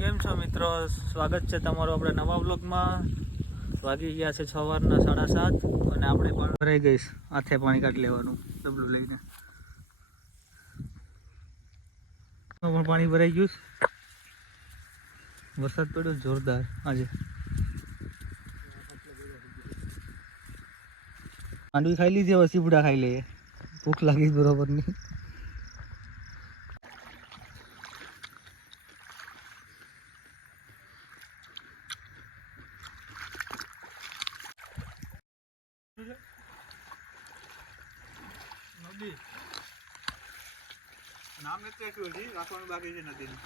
કેમ છો મિત્રો, સ્વાગત છે તમારું આપણે નવા બ્લોગમાં. વાગી ગયા છે સવારના 7:30 અને આપણે પણ ભરાઈ ગઈશ હાથે પાણી કાઢી લેવાનું ડબલું લઈને. પણ પાણી ભરાઈ ગયું. વરસાદ પડ્યો જોરદાર આજે. માંડવી ખાઈ લીધી, હવે સીપડા ખાઈ લઈએ. ભૂખ લાગી બરોબર નહીં. નદી નામ નથી આપ્યું હજી, રાખવાનું બાકી છે નદીનું.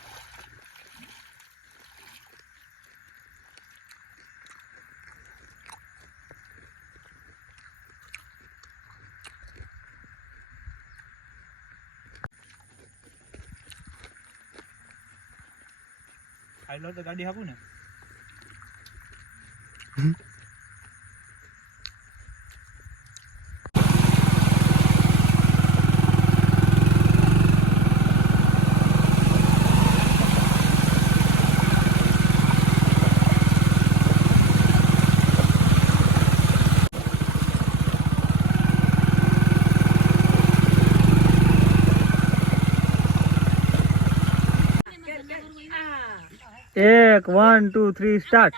ખાઈ લો તો ગાડી આપું ને. એક 1 2 3 સ્ટાર્ટ.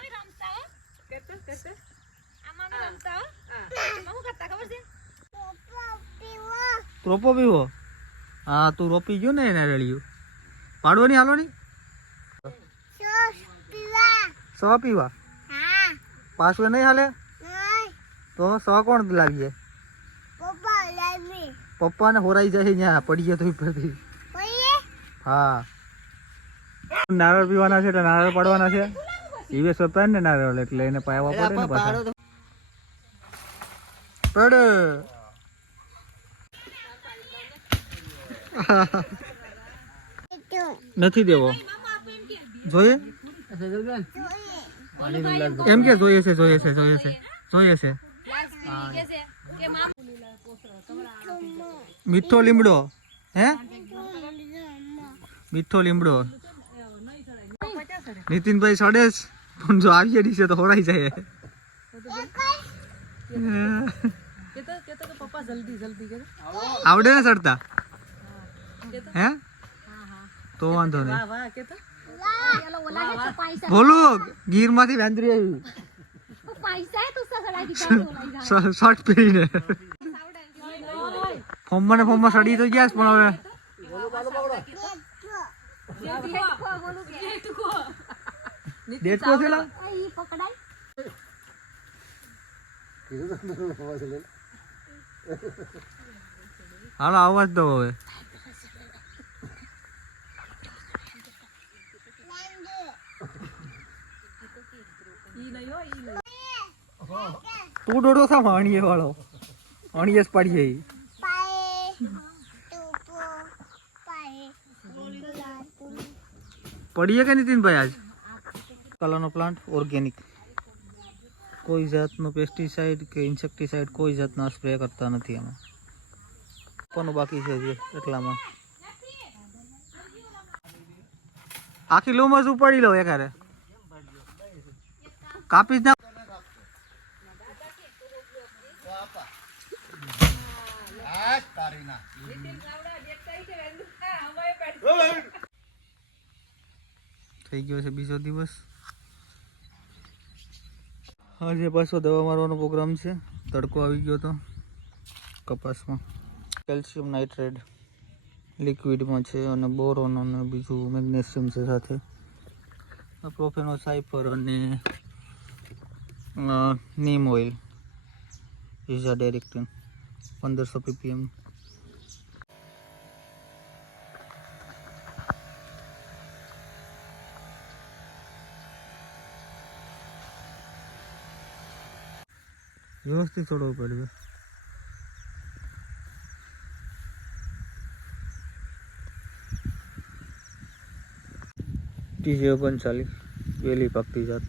રોપો પીવો? હા, તું રોપી ગયો ને નારિયેળિયું. પાડવાની હાલો ની સો પીવા પાછું નહીં હાલે તો સો કોણ લાવીએ? પપ્પા ને હોરાઈ જાય ત્યાં પડીએ તો ઉપરથી. હા, નારળ પીવાના છે એટલે નારળ પાડવાના છે. દિવસ વપાય ને નારળ એટલે એને પાવા પડે ને પાછા. પડ નથી દેવો જોઈએ એમ કે જોઈએ છે જોઈએ છે જોઈએ છે જોઈએ છે. મીઠો લીમડો હે? મીઠો લીમડો નીતિનભાઈ સડેશ પણ જો આવીએ નીચે તો હોરાઈ જાય. આવડે ને ચડતા હે? તો વાંધો નહીં. બોલું ગીર માંથી વાંદરી આવી શર્ટ પહેરીને. ફોર્મમાં ને ફોર્મમાં સડી તો ગયા પણ હવે દેખો છે લા હાલો આવાજ દો હવે. તું ડોડો થા અણીએ વાળો અણીએ જ પાડીએ. પડીએ કે નીતિનભાઈ આજ? કલાનો પ્લાન્ટ ઓર્ગેનિક, કોઈ જાતનો પેસ્ટિસાઇડ કે ઇન્સેક્ટિસાઇડ કોઈ જાતના સ્પ્રે કરતા નથી. એમાં કોનું બાકી છે જે એટલામાં આખી લૂમ જ ઉપાડી લો એકારે કાપી જ ના. થઈ ગયો છે બીજો દિવસ. આજે પાછો દવા મારવાનો પ્રોગ્રામ છે. તડકો આવી ગયો તો કપાસમાં. કેલ્શિયમ નાઇટ્રેટ લિક્વિડમાં છે અને બોરોન અને બીજું મેગ્નેશિયમ છે સાથે. પ્રોફેનો સાઇફર અને નીમ ઓઇલ ઇઝા ડાયરેક્ટિન 1500 ppm. વ્યવસ્થિત છોડવું પડે. TJ 39 વેલી પાકતી જાત.